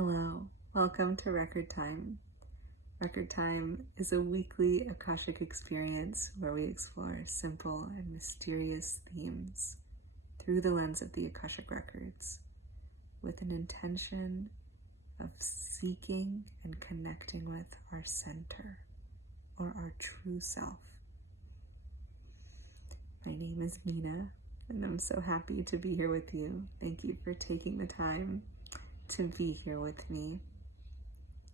Hello, welcome to Record Time. Record Time is a weekly Akashic experience where we explore simple and mysterious themes through the lens of the Akashic Records with an intention of seeking and connecting with our center or our true self. My name is Mina and I'm so happy to be here with you. Thank you for taking the time to be here with me.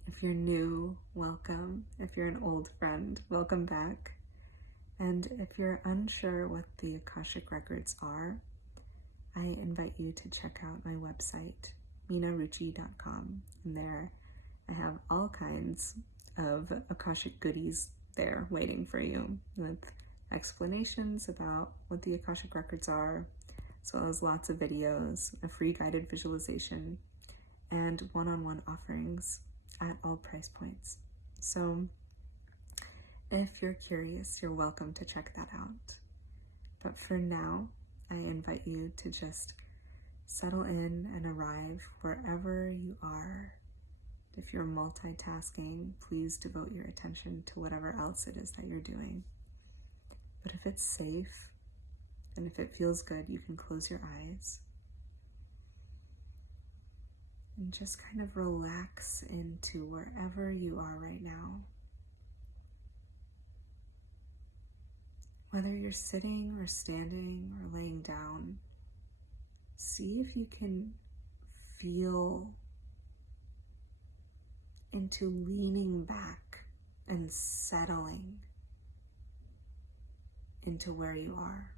If you're new, welcome. If you're an old friend, welcome back. And if you're unsure what the Akashic Records are, I invite you to check out my website, minaruchi.com. And there I have all kinds of Akashic goodies there waiting for you, with explanations about what the Akashic Records are, as well as lots of videos, a free guided visualization, and one-on-one offerings at all price points. So if you're curious, you're welcome to check that out. But for now, I invite you to just settle in and arrive wherever you are. If you're multitasking, please devote your attention to whatever else it is that you're doing. But if it's safe and if it feels good, you can close your eyes and just kind of relax into wherever you are right now. Whether you're sitting or standing or laying down, see if you can feel into leaning back and settling into where you are.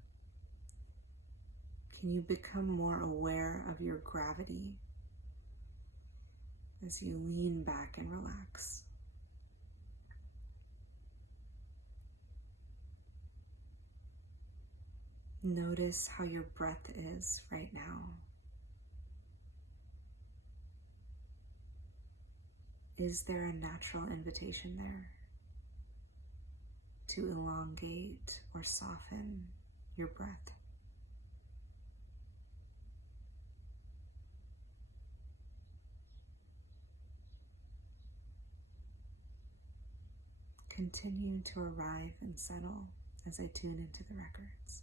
Can you become more aware of your gravity as you lean back and relax? Notice how your breath is right now. Is there a natural invitation there to elongate or soften your breath? Continue to arrive and settle as I tune into the records.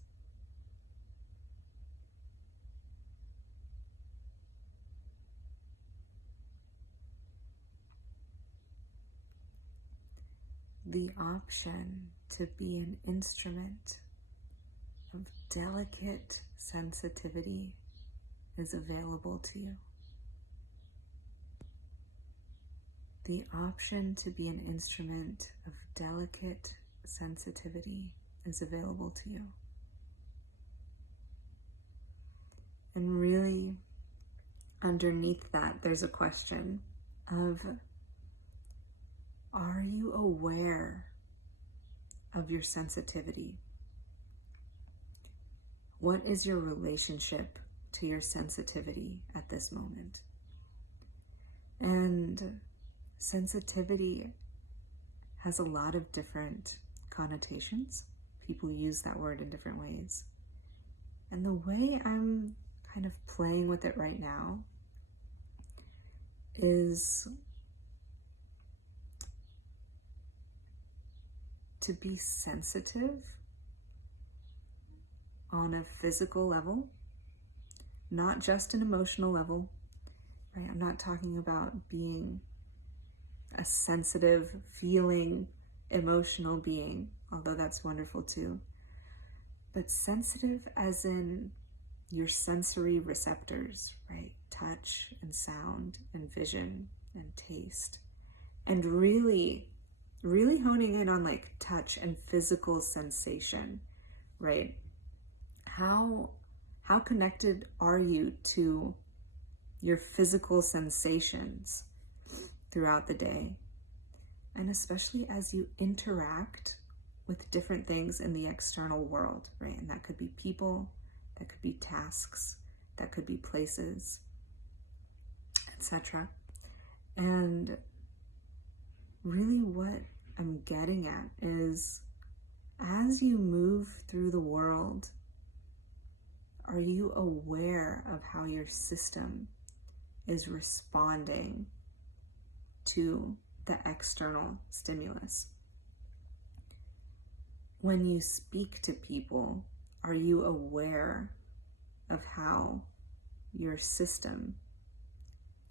The option to be an instrument of delicate sensitivity is available to you. The option to be an instrument of delicate sensitivity is available to you. And really, underneath that, there's a question of, are you aware of your sensitivity? What is your relationship to your sensitivity at this moment? And sensitivity has a lot of different connotations. People use that word in different ways. And the way I'm kind of playing with it right now is to be sensitive on a physical level, not just an emotional level, right? I'm not talking about being a sensitive, feeling, emotional being, although that's wonderful too, but sensitive as in your sensory receptors, right? Touch and sound and vision and taste, and really honing in on like touch and physical sensation, right? How connected are you to your physical sensations throughout the day? And especially as you interact with different things in the external world, right? And that could be people, that could be tasks, that could be places, etc. And really what I'm getting at is, as you move through the world, are you aware of how your system is responding to the external stimulus. When you speak to people, are you aware of how your system,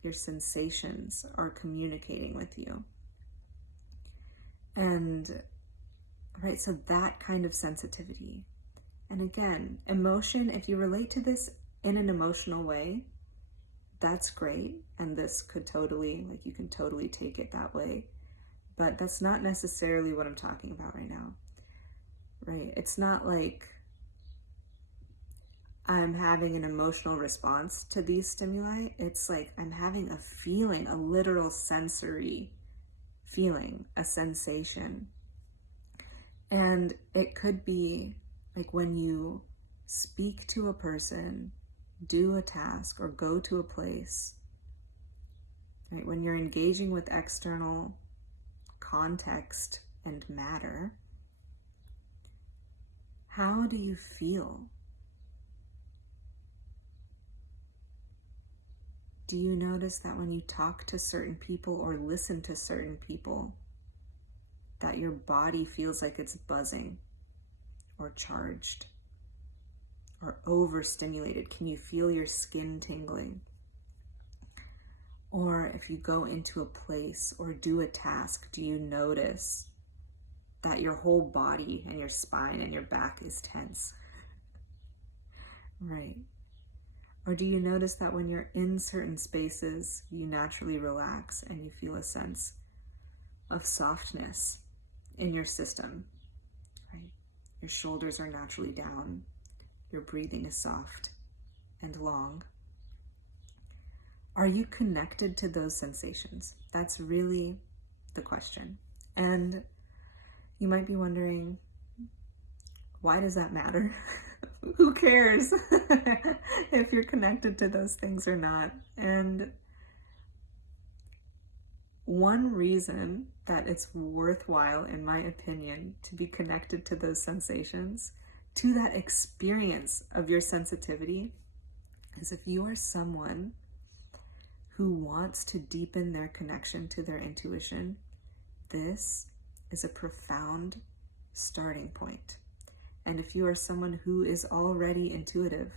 your sensations are communicating with you? And right, so that kind of sensitivity. And again, emotion, if you relate to this in an emotional way, that's great. And this could totally, like, you can totally take it that way. But that's not necessarily what I'm talking about right now, right? It's not like I'm having an emotional response to these stimuli. It's like I'm having a feeling, a literal sensory feeling, a sensation. And it could be like when you speak to a person, do a task, or go to a place, right? When you're engaging with external context and matter, how do you feel? Do you notice that when you talk to certain people or listen to certain people, that your body feels like it's buzzing or charged or overstimulated? Can you feel your skin tingling? Or if you go into a place or do a task, do you notice that your whole body and your spine and your back is tense? Right. Or do you notice that when you're in certain spaces, you naturally relax and you feel a sense of softness in your system, right? Your shoulders are naturally down. Your breathing is soft and long. Are you connected to those sensations? That's really the question. And you might be wondering, why does that matter? Who cares if you're connected to those things or not? And one reason that it's worthwhile, in my opinion, to be connected to those sensations, to that experience of your sensitivity, is if you are someone who wants to deepen their connection to their intuition, this is a profound starting point. And if you are someone who is already intuitive,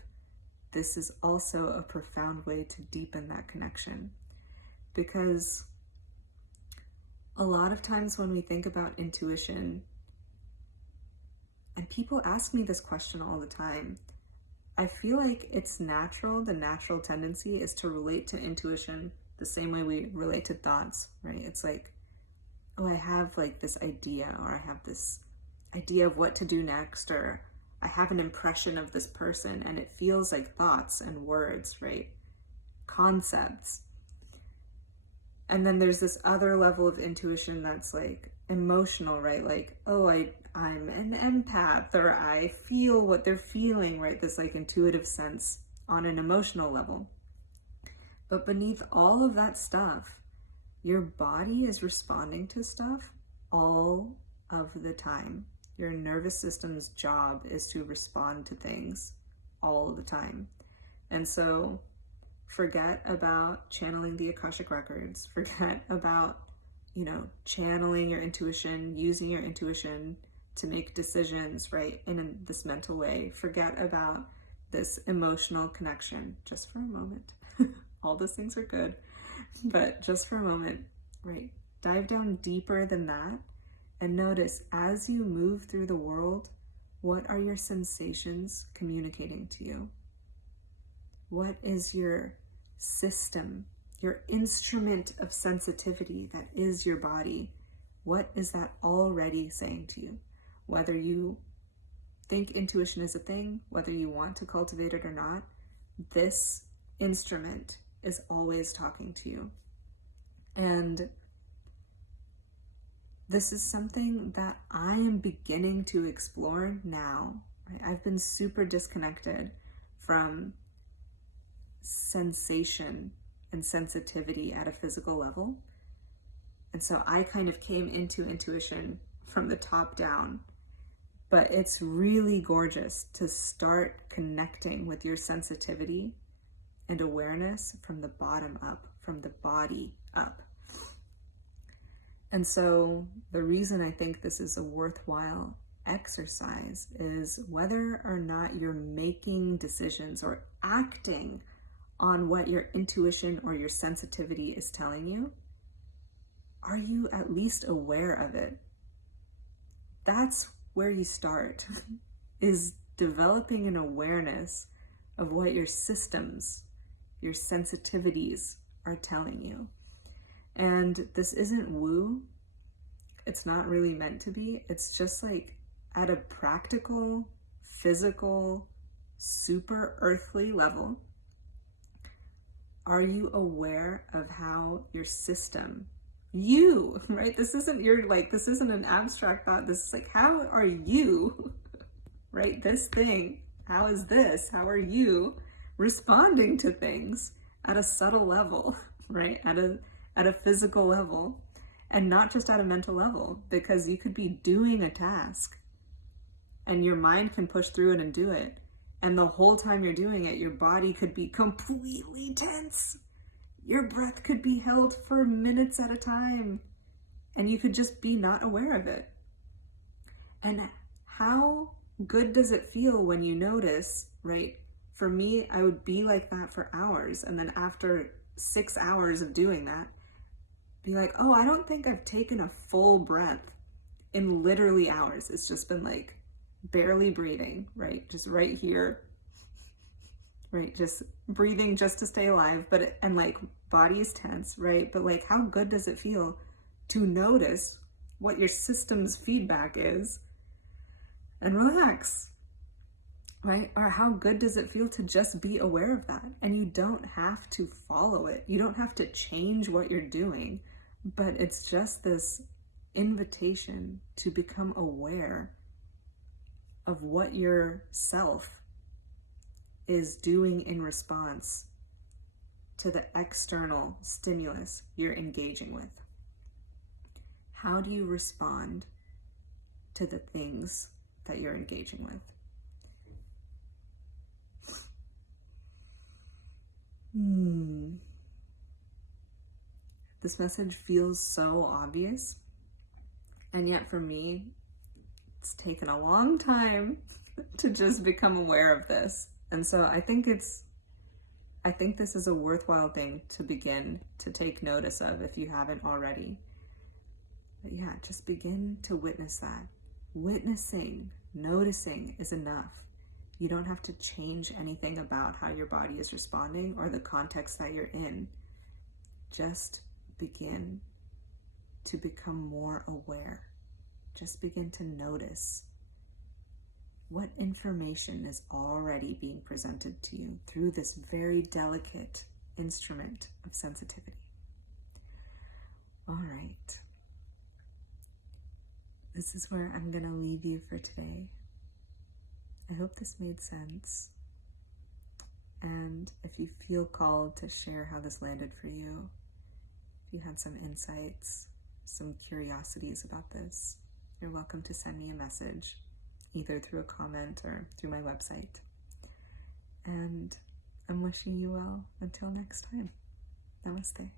this is also a profound way to deepen that connection. Because a lot of times when we think about intuition, and people ask me this question all the time, I feel like it's natural, the natural tendency is to relate to intuition the same way we relate to thoughts, right? It's like, oh, I have like this idea, or I have this idea of what to do next, or I have an impression of this person, and it feels like thoughts and words, right? Concepts. And then there's this other level of intuition that's like emotional, right? Like, oh, I'm an empath, or I feel what they're feeling, right? This like intuitive sense on an emotional level. But beneath all of that stuff, your body is responding to stuff all of the time. Your nervous system's job is to respond to things all the time. And so forget about channeling the Akashic Records. Forget about, channeling your intuition, using your intuition to make decisions, right, in this mental way. Forget about this emotional connection just for a moment. All those things are good, but just for a moment, right? Dive down deeper than that and notice as you move through the world, what are your sensations communicating to you? What is your system, your instrument of sensitivity that is your body? What is that already saying to you? Whether you think intuition is a thing, whether you want to cultivate it or not, this instrument is always talking to you. And this is something that I am beginning to explore now. Right? I've been super disconnected from sensation and sensitivity at a physical level. And so I kind of came into intuition from the top down. But it's really gorgeous to start connecting with your sensitivity and awareness from the bottom up, from the body up. And so the reason I think this is a worthwhile exercise is whether or not you're making decisions or acting on what your intuition or your sensitivity is telling you, are you at least aware of it? That's where you start, is developing an awareness of what your systems, your sensitivities are telling you. And this isn't woo. It's not really meant to be. It's just like at a practical, physical, super earthly level, are you aware of how your system, you, right? This isn't an abstract thought. This is like, how are you, right? This thing, how is this? How are you responding to things at a subtle level, right? At a physical level, and not just at a mental level, because you could be doing a task and your mind can push through it and do it. And the whole time you're doing it, your body could be completely tense. Your breath could be held for minutes at a time, and you could just be not aware of it. And how good does it feel when you notice, right? For me, I would be like that for hours. And then after 6 hours of doing that, be like, oh, I don't think I've taken a full breath in literally hours. It's just been like barely breathing, right? Just right here, right? Just breathing just to stay alive, and like body is tense, right? But like, how good does it feel to notice what your system's feedback is and relax, right? Or how good does it feel to just be aware of that? And you don't have to follow it. You don't have to change what you're doing, but it's just this invitation to become aware of what your self is doing in response to the external stimulus you're engaging with. How do you respond to the things that you're engaging with? This message feels so obvious, and yet for me, it's taken a long time to just become aware of this. And so I think this is a worthwhile thing to begin to take notice of if you haven't already. But yeah, just begin to witness that. Witnessing, noticing is enough. You don't have to change anything about how your body is responding or the context that you're in. Just begin to become more aware. Just begin to notice what information is already being presented to you through this very delicate instrument of sensitivity. All right. This is where I'm going to leave you for today. I hope this made sense. And if you feel called to share how this landed for you, if you had some insights, some curiosities about this, you're welcome to send me a message, either through a comment or through my website. And I'm wishing you well until next time. Namaste.